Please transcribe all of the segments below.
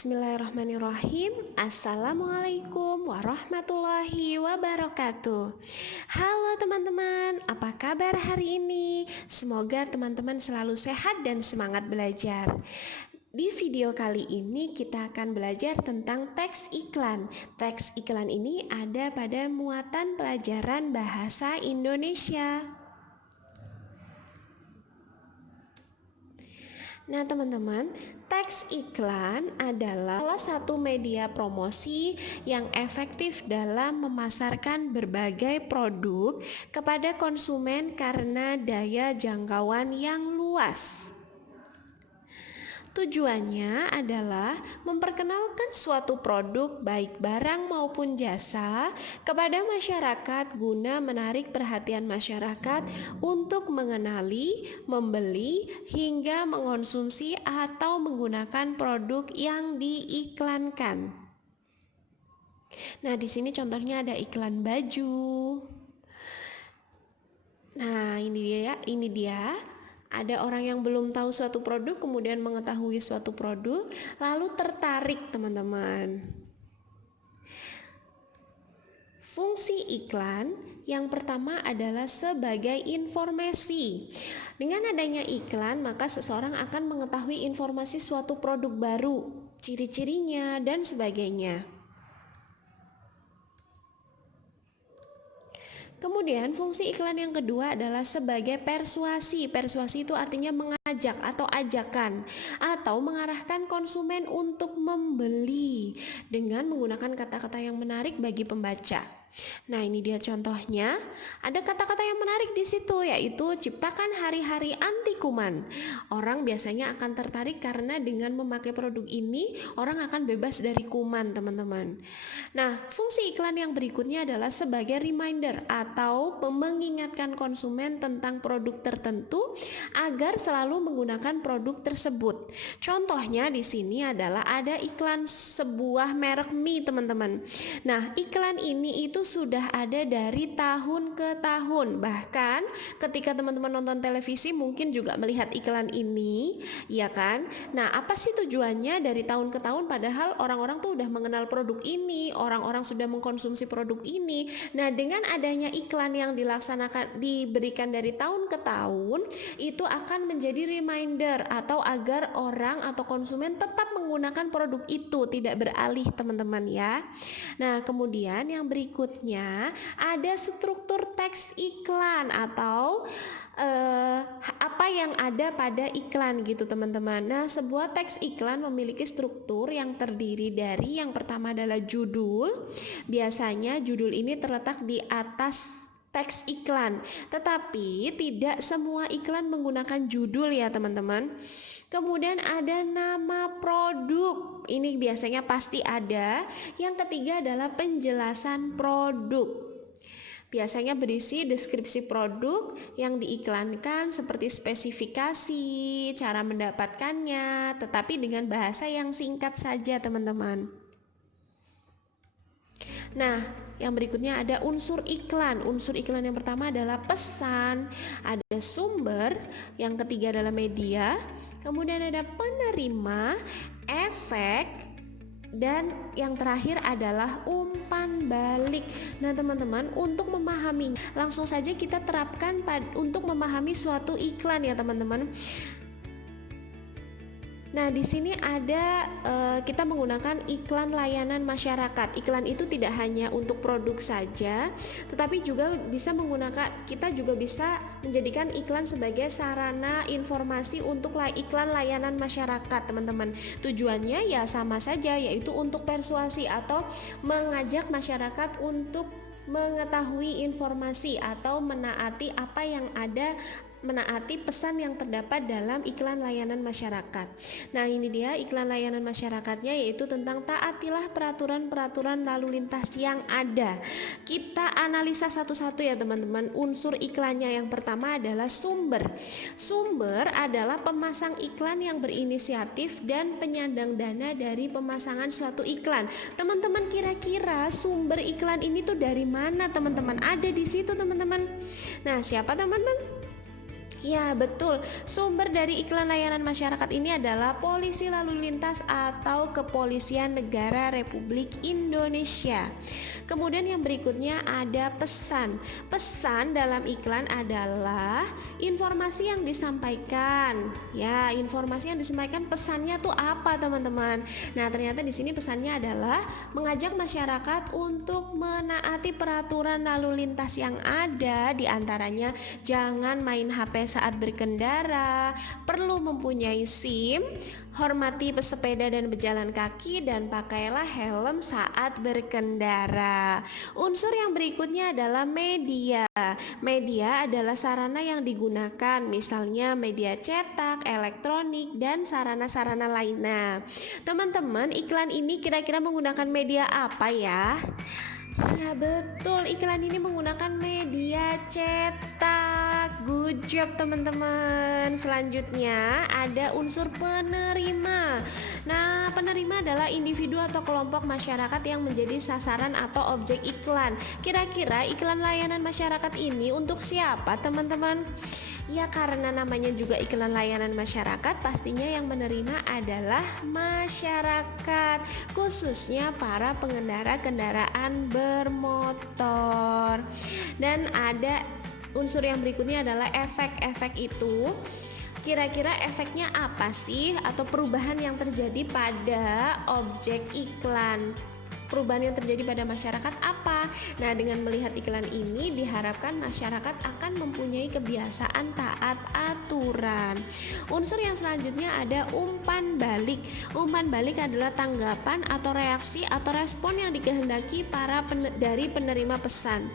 Bismillahirrahmanirrahim. Assalamualaikum warahmatullahi wabarakatuh. Halo teman-teman, apa kabar hari ini? Semoga teman-teman selalu sehat dan semangat belajar. Di video kali ini kita akan belajar tentang teks iklan. Teks iklan ini ada pada muatan pelajaran bahasa Indonesia. Nah teman-teman, teks iklan adalah salah satu media promosi yang efektif dalam memasarkan berbagai produk kepada konsumen karena daya jangkauan yang luas. Tujuannya adalah memperkenalkan suatu produk baik barang maupun jasa kepada masyarakat guna menarik perhatian masyarakat untuk mengenali, membeli, hingga mengonsumsi atau menggunakan produk yang diiklankan. Nah, di sini contohnya ada iklan baju. Nah, ini dia. Ada orang yang belum tahu suatu produk, kemudian mengetahui suatu produk, lalu tertarik teman-teman. Fungsi iklan yang pertama adalah sebagai informasi. Dengan adanya iklan, maka seseorang akan mengetahui informasi suatu produk baru, ciri-cirinya, dan sebagainya. Kemudian fungsi iklan yang kedua adalah sebagai persuasi. Persuasi itu artinya mengajak atau ajakan atau mengarahkan konsumen untuk membeli dengan menggunakan kata-kata yang menarik bagi pembaca. Nah, ini dia contohnya. Ada kata-kata yang menarik di situ, yaitu ciptakan hari-hari anti kuman. Orang biasanya akan tertarik karena dengan memakai produk ini orang akan bebas dari kuman, teman-teman. Nah, fungsi iklan yang berikutnya adalah sebagai reminder atau mengingatkan konsumen tentang produk tertentu agar selalu menggunakan produk tersebut. Contohnya di sini adalah ada iklan sebuah merek mie, teman-teman. Nah, iklan ini itu sudah ada dari tahun ke tahun. Bahkan ketika teman-teman nonton televisi mungkin juga melihat iklan ini, ya kan? Nah, apa sih tujuannya dari tahun ke tahun, padahal orang-orang tuh udah mengenal produk ini, orang-orang sudah mengkonsumsi produk ini. Nah, dengan adanya iklan yang diberikan dari tahun ke tahun, itu akan menjadi reminder atau agar orang atau konsumen tetap menggunakan produk itu, tidak beralih, teman-teman ya. Nah, kemudian yang berikutnya ada struktur teks iklan atau apa yang ada pada iklan gitu, teman-teman. Nah, sebuah teks iklan memiliki struktur yang terdiri dari yang pertama adalah judul. Biasanya judul ini terletak di atas teks iklan, tetapi tidak semua iklan menggunakan judul ya teman-teman. Kemudian ada nama produk, ini biasanya pasti ada. Yang ketiga adalah penjelasan produk. Biasanya berisi deskripsi produk yang diiklankan seperti spesifikasi, cara mendapatkannya, tetapi dengan bahasa yang singkat saja teman-teman. Nah, yang berikutnya ada unsur iklan. Unsur iklan yang pertama adalah pesan, ada sumber, yang ketiga adalah media, kemudian ada penerima, efek, dan yang terakhir adalah umpan balik. Nah teman-teman, untuk memahami, langsung saja kita terapkan untuk memahami suatu iklan ya teman-teman. Nah, di sini ada kita menggunakan iklan layanan masyarakat. Iklan itu tidak hanya untuk produk saja, tetapi juga kita juga bisa menjadikan iklan sebagai sarana informasi untuk iklan layanan masyarakat, teman-teman. Tujuannya ya sama saja, yaitu untuk persuasi atau mengajak masyarakat untuk mengetahui informasi atau menaati apa yang ada, menaati pesan yang terdapat dalam iklan layanan masyarakat. Nah, ini dia iklan layanan masyarakatnya, yaitu tentang taatilah peraturan-peraturan lalu lintas yang ada. Kita analisa satu-satu ya teman-teman. Unsur iklannya yang pertama adalah sumber. Sumber adalah pemasang iklan yang berinisiatif dan penyandang dana dari pemasangan suatu iklan. Teman-teman, kira-kira sumber iklan ini tuh dari mana teman-teman? Ada di situ teman-teman. Nah, siapa teman-teman? Ya, betul. Sumber dari iklan layanan masyarakat ini adalah Polisi Lalu Lintas atau Kepolisian Negara Republik Indonesia. Kemudian yang berikutnya ada pesan. Pesan dalam iklan adalah informasi yang disampaikan. Ya, informasi yang disampaikan, pesannya tuh apa, teman-teman? Nah, ternyata di sini pesannya adalah mengajak masyarakat untuk menaati peraturan lalu lintas yang ada, di antaranya jangan main HP saat berkendara, perlu mempunyai SIM, hormati pesepeda dan berjalan kaki, dan pakailah helm saat berkendara. Unsur yang berikutnya adalah media. Media adalah sarana yang digunakan, misalnya media cetak, elektronik, dan sarana-sarana lainnya. Teman-teman, iklan ini kira-kira menggunakan media apa ya? Ya, betul, iklan ini menggunakan media cetak. Good job, teman-teman. Selanjutnya ada unsur penerima. Nah, penerima adalah individu atau kelompok masyarakat yang menjadi sasaran atau objek iklan. Kira-kira iklan layanan masyarakat ini untuk siapa, teman-teman? Ya, karena namanya juga iklan layanan masyarakat, pastinya yang menerima adalah masyarakat, khususnya para pengendara kendaraan bermotor. Dan ada unsur yang berikutnya adalah efek-efek itu. Kira-kira efeknya apa sih, atau perubahan yang terjadi pada objek iklan? Perubahan yang terjadi pada masyarakat apa? Nah, dengan melihat iklan ini diharapkan masyarakat akan mempunyai kebiasaan taat aturan. Unsur yang selanjutnya ada umpan balik. Umpan balik adalah tanggapan atau reaksi atau respon yang dikehendaki dari penerima pesan.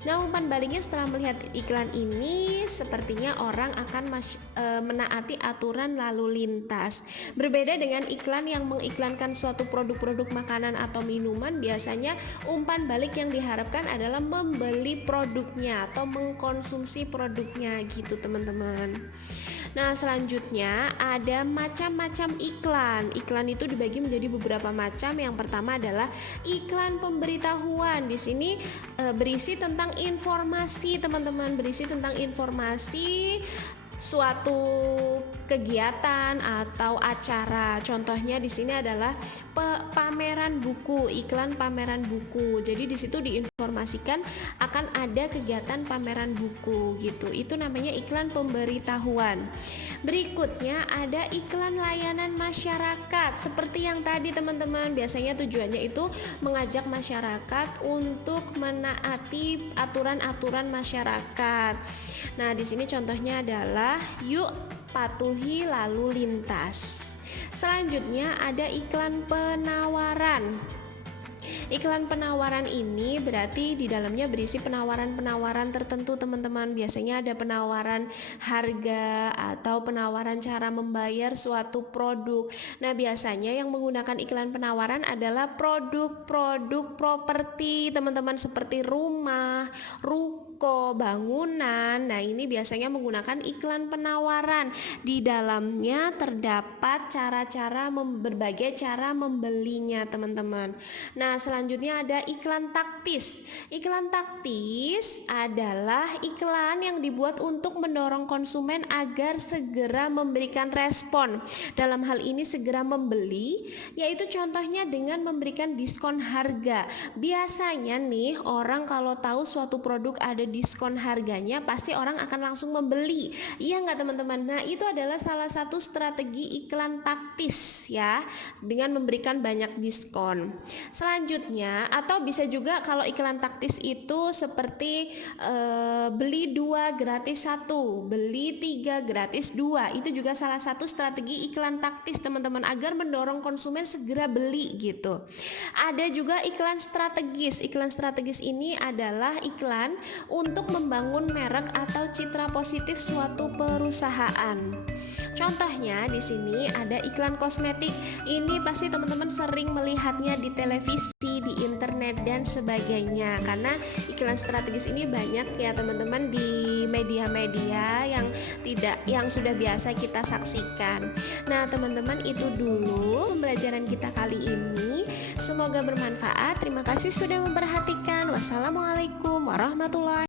Nah, umpan baliknya setelah melihat iklan ini, sepertinya orang akan menaati aturan lalu lintas. Berbeda dengan iklan yang mengiklankan suatu produk-produk makanan atau minuman, biasanya umpan balik yang diharapkan adalah membeli produknya atau mengkonsumsi produknya gitu, teman-teman. Nah, selanjutnya ada macam-macam iklan. Iklan itu dibagi menjadi beberapa macam. Yang pertama adalah iklan pemberitahuan. Di sini berisi tentang informasi, teman-teman, berisi tentang informasi suatu kegiatan atau acara. Contohnya di sini adalah pameran buku, iklan pameran buku. Jadi di situ diinformasikan akan ada kegiatan pameran buku gitu. Itu namanya iklan pemberitahuan. Berikutnya ada iklan layanan masyarakat. Seperti yang tadi, teman-teman, biasanya tujuannya itu mengajak masyarakat untuk menaati aturan-aturan masyarakat. Nah, di sini contohnya adalah yuk patuhi lalu lintas. Selanjutnya ada iklan penawaran. Iklan penawaran ini berarti di dalamnya berisi penawaran-penawaran tertentu, teman-teman. Biasanya ada penawaran harga atau penawaran cara membayar suatu produk. Nah, biasanya yang menggunakan iklan penawaran adalah produk-produk properti, teman-teman, seperti rumah, ruko, bangunan. Nah, ini biasanya menggunakan iklan penawaran. Di dalamnya terdapat berbagai cara membelinya, teman-teman. Nah, selanjutnya ada iklan taktis. Iklan taktis adalah iklan yang dibuat untuk mendorong konsumen agar segera memberikan respon. Dalam hal ini segera membeli, yaitu contohnya dengan memberikan diskon harga. Biasanya nih, orang kalau tahu suatu produk ada diskon harganya, pasti orang akan langsung membeli. Iya nggak, teman-teman? Nah, itu adalah salah satu strategi iklan taktis ya, dengan memberikan banyak diskon. Selanjutnya, atau bisa juga kalau iklan taktis itu seperti beli 2 gratis 1, beli 3 gratis 2. Itu juga salah satu strategi iklan taktis, teman-teman, agar mendorong konsumen segera beli gitu. Ada juga iklan strategis. Iklan strategis ini adalah iklan untuk membangun merek atau citra positif suatu perusahaan. Contohnya di sini ada iklan kosmetik. Ini pasti teman-teman sering melihatnya di televisi, di internet dan sebagainya. Karena iklan strategis ini banyak ya, teman-teman, di media-media yang sudah biasa kita saksikan. Nah, teman-teman, itu dulu pembelajaran kita kali ini. Semoga bermanfaat. Terima kasih sudah memperhatikan. Wassalamualaikum warahmatullahi